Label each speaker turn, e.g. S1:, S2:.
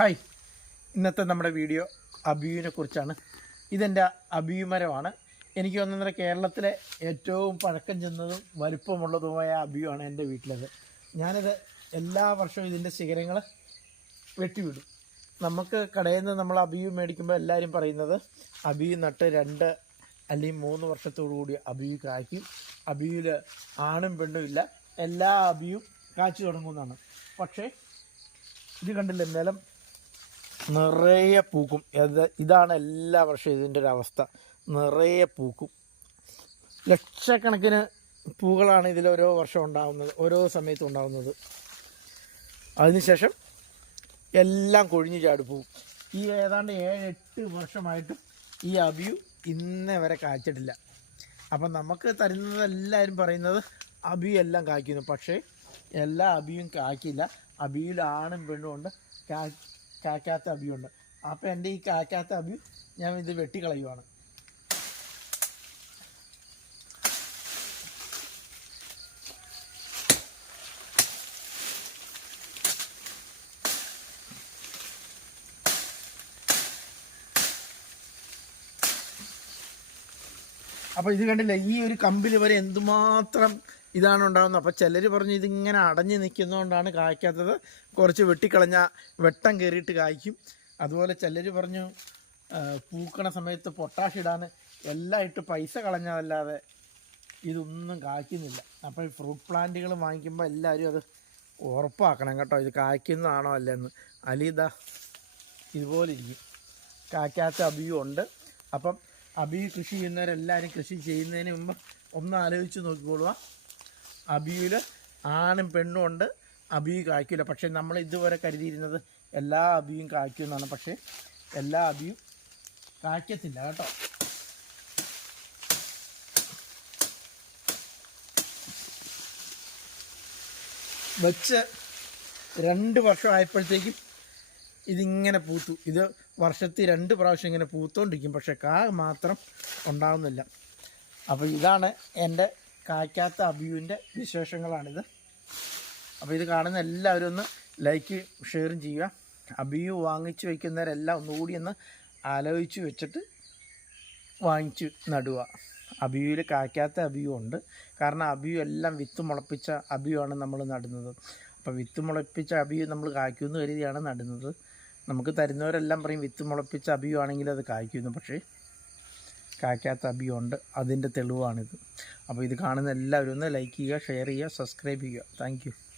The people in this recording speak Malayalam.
S1: ഹായ്. ഇന്നത്തെ നമ്മുടെ വീഡിയോ അബിയുവിനെ കുറിച്ചാണ്. ഇതെന്റെ അബിയുമരമാണ്. എനിക്ക് തോന്നുന്നത് കേരളത്തിലെ ഏറ്റവും പഴക്കം ചെന്നതും വലുപ്പമുള്ളതുമായ അബിയുമാണ് എന്റെ വീട്ടിലത്. ഞാനത് എല്ലാ വർഷവും ഇതിന്റെ ശിഖരങ്ങൾ വെട്ടിവിടും. നമുക്ക് കടയിൽ നിന്ന് നമ്മൾ അബിയു മേടിക്കുമ്പോൾ എല്ലാവരും പറയുന്നത് അബിയു നട്ട് രണ്ട് അല്ലെങ്കിൽ മൂന്ന് വർഷത്തോടു കൂടി അബിയു കായ്ക്കും. അബിയുവിൽ ആണും പെണ്ണും ഇല്ല. എല്ലാ അബിയും കാച്ചു തുടങ്ങുന്നതാണ്. പക്ഷേ ഇത് കണ്ടില്ല? നിലം നിറയെ പൂക്കും. ഇത് ഇതാണ് എല്ലാ വർഷവും ഇതിന്റെ ഒരു അവസ്ഥ. നിറയെ പൂക്കും. ലക്ഷക്കണക്കിന് പൂക്കളാണ് ഇതിൽ ഓരോ വർഷം ഉണ്ടാകുന്നത് ഓരോ സമയത്തും ഉണ്ടാകുന്നത് അതിനുശേഷം എല്ലാം കൊഴിഞ്ഞു ചാടി പോവും. ഈ ഏതാണ്ട് ഏഴ് എട്ട് വർഷമായിട്ടും ഈ അബിയു ഇന്നേ വരെ കായ്ച്ചിട്ടില്ല. അപ്പം നമുക്ക് തരുന്നത് എല്ലാവരും പറയുന്നത് അബിയു എല്ലാം കായ്ക്കുന്നു. പക്ഷേ എല്ലാ അബിയും കായ്ക്കില്ല. അബിയിൽ ആണും പെണ്ണും ഉണ്ട്. കാക്കാത്ത അബിയുണ്ട് അപ്പോൾ എന്റെ ഈ കാക്കാത്ത അബി ഞാൻ ഇത് വെട്ടിക്കളയുവാണ്. അപ്പോൾ ഇത് കണ്ടില്ല ഈ ഒരു കമ്പിൽ വരെ എന്തുമാത്രം ഇതാണ് ഉണ്ടാകുന്നത് അപ്പോൾ ചിലർ പറഞ്ഞു ഇതിങ്ങനെ അടഞ്ഞു നിൽക്കുന്നതുകൊണ്ടാണ് കായ്ക്കാത്തത്. കുറച്ച് വെട്ടിക്കളഞ്ഞ വെട്ടം കയറിയിട്ട് കായ്ക്കും. അതുപോലെ ചിലർ പറഞ്ഞു പൂക്കണ സമയത്ത് പൊട്ടാഷ് ഇടാൻ എല്ലാം ഇട്ട് പൈസ കളഞ്ഞതല്ലാതെ ഇതൊന്നും കായ്ക്കുന്നില്ല. അപ്പോൾ ഈ ഫ്രൂട്ട് പ്ലാന്റുകൾ വാങ്ങിക്കുമ്പോൾ എല്ലാവരും അത് ഉറപ്പാക്കണം കേട്ടോ. ഇത് കായ്ക്കുന്നതാണോ അല്ലെന്ന്. അലിത ഇതുപോലെ ഇരിക്കും. കായ്ക്കാത്ത അബിയും ഉണ്ട്. അപ്പം അബി കൃഷി ചെയ്യുന്നവരെല്ലാവരും കൃഷി ചെയ്യുന്നതിന് മുമ്പ് ഒന്ന് ആലോചിച്ച് നോക്കിക്കോളുക. അബിയിൽ ആണും പെണ്ണും ഉണ്ട്. അബി കായ്ക്കില്ല പക്ഷേ നമ്മൾ ഇതുവരെ കരുതിയിരുന്നത് എല്ലാ അബിയും കായ്ക്കുമെന്നാണ്. പക്ഷേ എല്ലാ അബിയും കായ്ക്കത്തില്ല കേട്ടോ. വെച്ച് രണ്ട് വർഷം ആയപ്പോഴത്തേക്കും ഇതിങ്ങനെ പൂത്തു. ഇത് വർഷത്തിൽ രണ്ട് പ്രാവശ്യം ഇങ്ങനെ പൂത്തോണ്ടിരിക്കും. പക്ഷെ കാ മാത്രം ഉണ്ടാകുന്നില്ല അപ്പോൾ ഇതാണ് എന്റെ കായ്ക്കാത്ത അബിയുവിന്റെ വിശേഷങ്ങളാണിത്. അപ്പോൾ ഇത് കാണുന്ന എല്ലാവരും ഒന്ന് ലൈക്ക് ഷെയറും ചെയ്യുക. അബിയു വാങ്ങിച്ചു വയ്ക്കുന്നവരെല്ലാം ഒന്നുകൂടി ഒന്ന് ആലോചിച്ച് വെച്ചിട്ട് വാങ്ങിച്ചു നടുക. അബിയുവിൽ കായ്ക്കാത്ത അബിയു ഉണ്ട്. കാരണം അബിയു എല്ലാം വിത്ത് മുളപ്പിച്ച അബിയുമാണ് നമ്മൾ നടുന്നത്. അപ്പോൾ വിത്ത് മുളപ്പിച്ച അബിയു നമ്മൾ കായ്ക്കുമെന്ന് കരുതിയാണ് നടുന്നത്. നമുക്ക് തരുന്നവരെല്ലാം പറയും വിത്ത് മുളപ്പിച്ച അബിയുവാണെങ്കിൽ അത് കായ്ക്കുന്നു പക്ഷേ കായ്ക്കാത്ത അബിയുണ്ട്. അതിന്റെ തെളിവാണിത്. അപ്പോൾ ഇത് കാണുന്ന എല്ലാവരും ഒന്ന് ലൈക്ക് ചെയ്യുക ഷെയർ ചെയ്യുക സബ്സ്ക്രൈബ് ചെയ്യുക. താങ്ക്